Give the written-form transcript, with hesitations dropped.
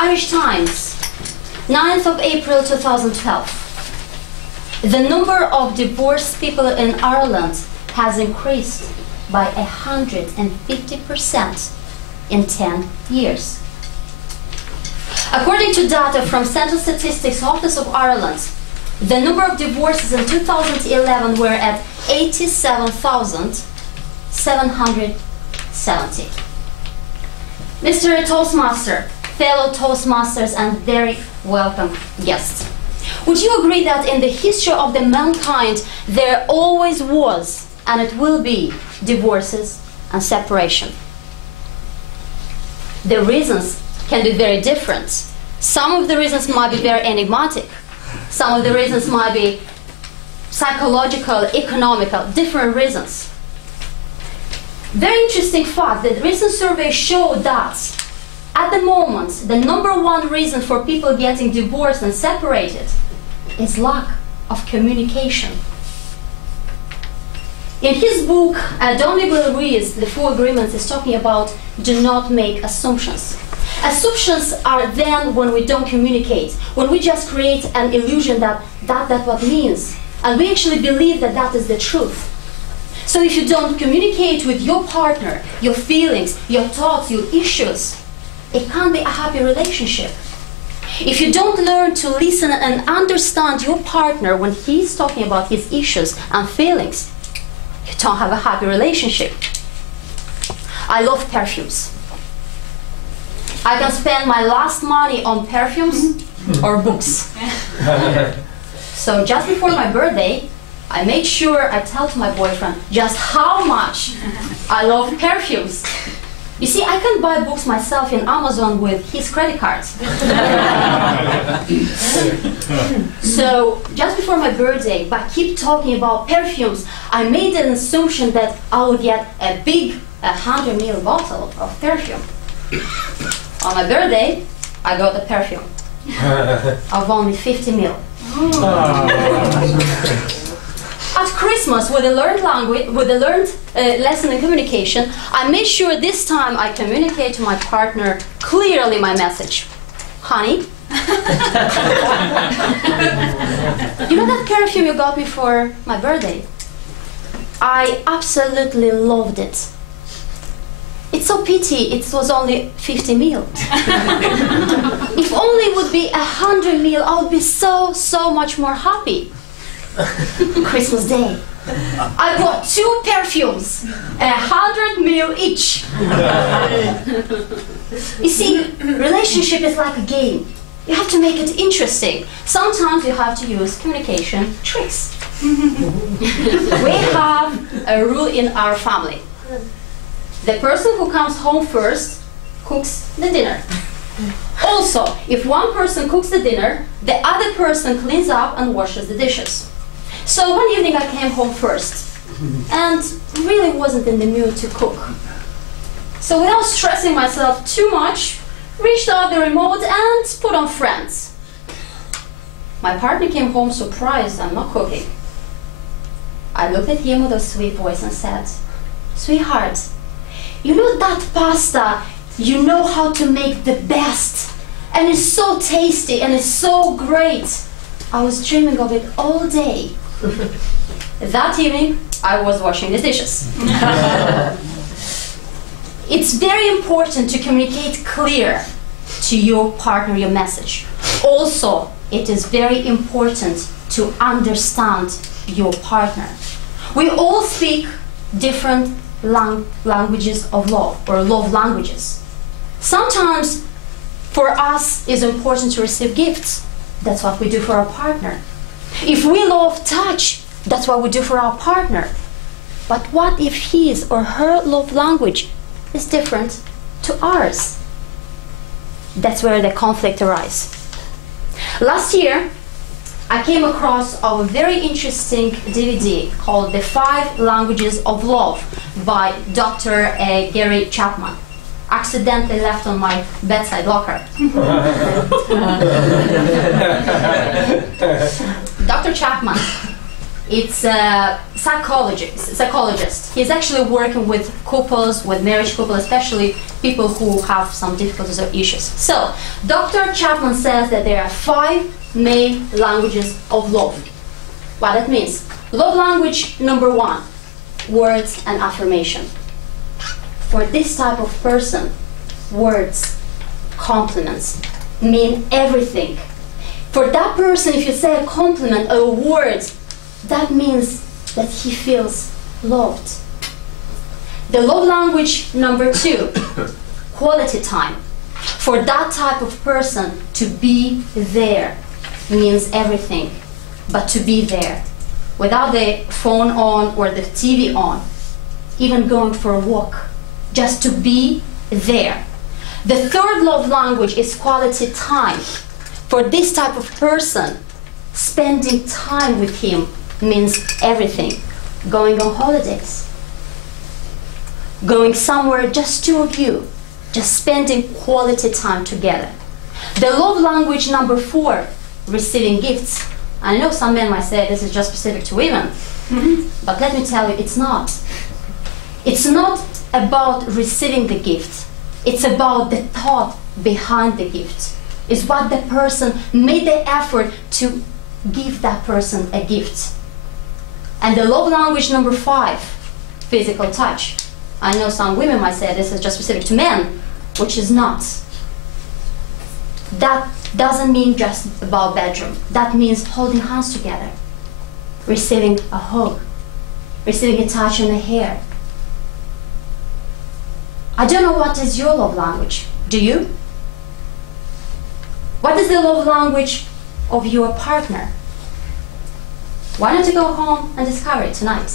Irish Times, 9th of April 2012. The number of divorced people in Ireland has increased by 150% in 10 years. According to data from Central Statistics Office of Ireland, the number of divorces in 2011 were at 87,770. Mr. Toastmaster, fellow Toastmasters, and very welcome guests. Would you agree that in the history of the mankind there always was, and it will be, divorces and separation? The reasons can be very different. Some of the reasons might be very enigmatic. Some of the reasons might be psychological, economical, different reasons. Very interesting fact that recent surveys show that at the moment the #1 reason for people getting divorced and separated is lack of communication. In his book, Don Miguel Ruiz, The Four Agreements, is talking about do not make assumptions. Assumptions are then when we don't communicate, when we just create an illusion that that's what means, and we actually believe that that is the truth. So if you don't communicate with your partner, your feelings, your thoughts, your issues, it can't be a happy relationship. If you don't learn to listen and understand your partner when he's talking about his issues and feelings, you don't have a happy relationship. I love perfumes. I can spend my last money on perfumes or books. So just before my birthday, I made sure I tell to my boyfriend just how much I love perfumes. You see, I can buy books myself in Amazon with his credit cards. So just before my birthday, by keep talking about perfumes, I made an assumption that I would get a big 100 ml bottle of perfume. On my birthday, I got a perfume of only 50 ml. At Christmas, with a learned language, with a learned lesson in communication, I made sure this time I communicate to my partner clearly my message. Honey, you know that perfume you got me for my birthday? I absolutely loved it. It's so pity it was only 50 ml. If only it would be 100 ml, I would be so much more happy. Christmas Day, I bought 2 perfumes, 100 ml each. You see, relationship is like a game. You have to make it interesting. Sometimes you have to use communication tricks. We have a rule in our family. The person who comes home first cooks the dinner. Also, if one person cooks the dinner, the other person cleans up and washes the dishes. So one evening I came home first and really wasn't in the mood to cook. So without stressing myself too much, reached out the remote and put on Friends. My partner came home surprised I'm not cooking. I looked at him with a sweet voice and said, "Sweetheart, you know that pasta you know how to make the best, and it's so tasty and it's so great. I was dreaming of it all day." That evening, I was washing the dishes. It's very important to communicate clear to your partner your message. Also, it is very important to understand your partner. We all speak different languages of love, or love languages. Sometimes, for us, it's important to receive gifts. That's what we do for our partner. If we love touch, that's what we do for our partner. But what if his or her love language is different to ours? That's where the conflict arises. Last year, I came across a very interesting DVD called The 5 Languages of Love by Dr. Gary Chapman. Accidentally left on my bedside locker. Dr. Chapman It's a psychologist. He's actually working with couples, with marriage couples, especially people who have some difficulties or issues. So, Dr. Chapman says that there are 5 main languages of love. What that means? Love language number 1, words and affirmation. For this type of person, words, compliments, mean everything. For that person, if you say a compliment or words, that means that he feels loved. The love language number 2, quality time. For that type of person, to be there means everything, but to be there. Without the phone on or the TV on, even going for a walk, just to be there. The third love language is quality time. For this type of person, spending time with him means everything. Going on holidays, going somewhere, just 2 of you, just spending quality time together. The love language number 4, receiving gifts. I know some men might say this is just specific to women, but let me tell you, it's not. It's not about receiving the gift. It's about the thought behind the gift. It's what the person made the effort to give that person a gift. And the love language number 5, physical touch. I know some women might say this is just specific to men, which is not. That doesn't mean just about bedroom. That means holding hands together, receiving a hug, receiving a touch on the hair. I don't know what is your love language. Do you? What is the love language of your partner? Why don't you go home and discover it tonight?